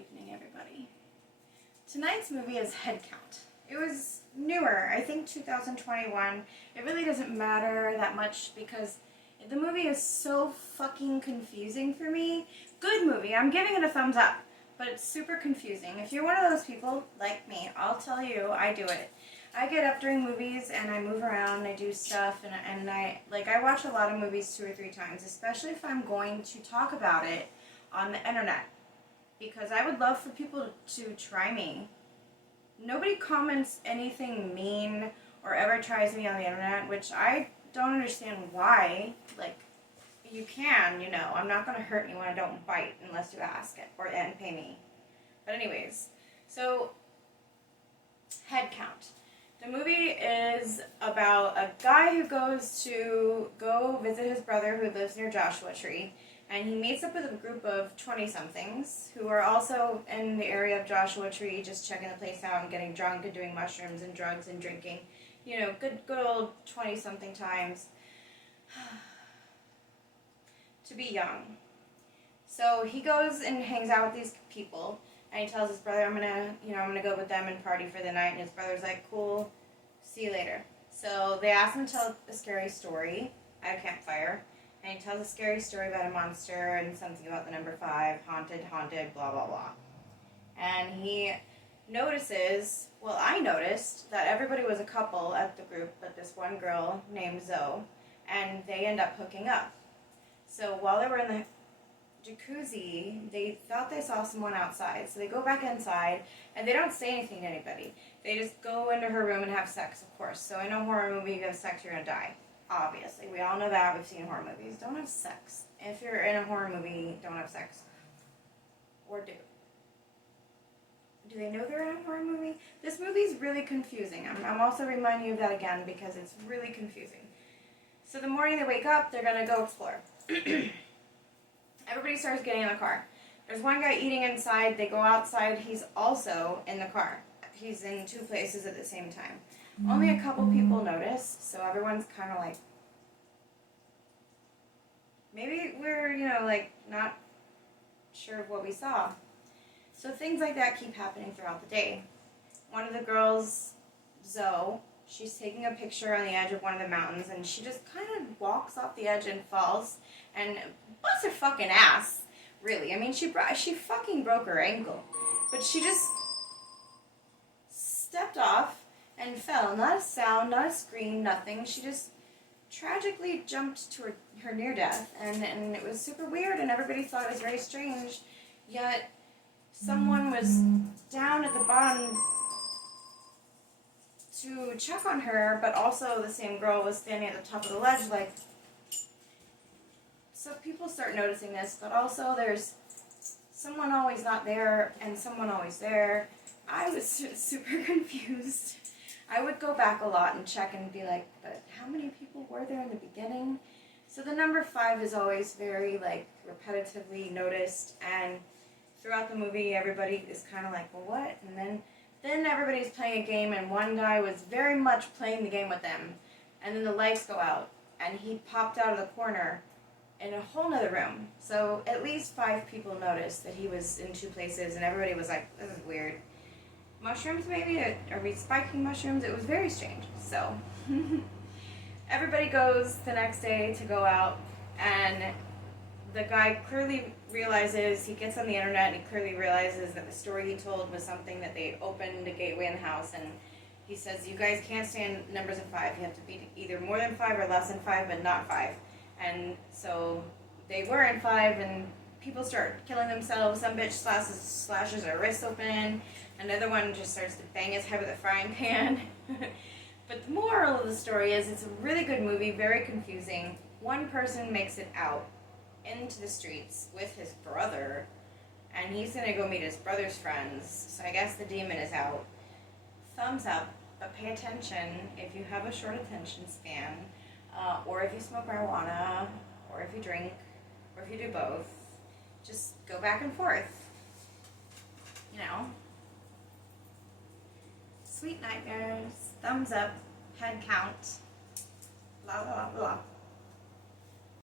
evening, everybody. Tonight's movie is Head Count. It was newer, I think 2021. It really doesn't matter that much because the movie is so fucking confusing for me. Good movie, I'm giving it a thumbs up, but it's super confusing. If you're one of those people, like me, I'll tell you, I do it. I get up during movies and I move around, I do stuff, and I watch a lot of movies 2 or 3 times, especially if I'm going to talk about it on the internet. Because I would love for people to try me. Nobody comments anything mean or ever tries me on the internet, which I don't understand why. Like, you can, you know. I'm not going to hurt anyone. I don't bite unless you ask it and pay me. But anyways, so Head Count. The movie is about a guy who goes to go visit his brother who lives near Joshua Tree. And he meets up with a group of 20-somethings who are also in the area of Joshua Tree, just checking the place out and getting drunk and doing mushrooms and drugs and drinking. You know, good old 20-something times. To be young. So he goes and hangs out with these people, and he tells his brother, I'm gonna go with them and party for the night. And his brother's like, cool, see you later. So they ask him to tell a scary story at a campfire. And he tells a scary story about a monster and something about the number 5, haunted, blah, blah, blah. And he notices, well, I noticed that everybody was a couple at the group, but this one girl named Zoe, and they end up hooking up. So while they were in the jacuzzi, they thought they saw someone outside. So they go back inside, and they don't say anything to anybody. They just go into her room and have sex, of course. So in a horror movie, you have sex, you're going to die. Obviously, we all know that. We've seen horror movies. Don't have sex. If you're in a horror movie, don't have sex. Or do. Do they know they're in a horror movie? This movie's really confusing. I'm also reminding you of that again because it's really confusing. So the morning they wake up, they're going to go explore. Everybody starts getting in the car. There's one guy eating inside. They go outside. He's also in the car. He's in 2 places at the same time. Only a couple people notice, so everyone's kind of like, maybe we're, not sure of what we saw. So things like that keep happening throughout the day. One of the girls, Zoe, she's taking a picture on the edge of one of the mountains, and she just kind of walks off the edge and falls, and busts her fucking ass, really. I mean, she fucking broke her ankle, but she just stepped off and fell. Not a sound, not a scream, nothing. She just tragically jumped to her near death, and it was super weird, and everybody thought it was very strange. Yet someone was down at the bottom to check on her, but also the same girl was standing at the top of the ledge, like. So people start noticing this, but also there's someone always not there and someone always there. I was super confused. I would go back a lot and check and be like, but how many people were there in the beginning? So the number 5 is always very, repetitively noticed, and throughout the movie, everybody is kind of like, well, what? And then everybody's playing a game, and one guy was very much playing the game with them, and then the lights go out, and he popped out of the corner in a whole nother room. So at least 5 people noticed that he was in 2 places, and everybody was like, this is weird. Mushrooms, maybe? Are we spiking mushrooms? It was very strange. So everybody goes the next day to go out, and the guy clearly realizes, he gets on the internet, and he clearly realizes that the story he told was something that they opened a gateway in the house, and he says, you guys can't stand numbers of 5. You have to be either more than 5 or less than 5, but not 5. And so they were in 5, and people start killing themselves. Some bitch slashes her wrist open. Another one just starts to bang his head with a frying pan. But the moral of the story is it's a really good movie, very confusing. One person makes it out into the streets with his brother, and he's going to go meet his brother's friends. So I guess the demon is out. Thumbs up, but pay attention if you have a short attention span, or if you smoke marijuana, or if you drink, or if you do both. Just go back and forth. Sweet nightmares. Thumbs up. Head count. Blah, blah, blah.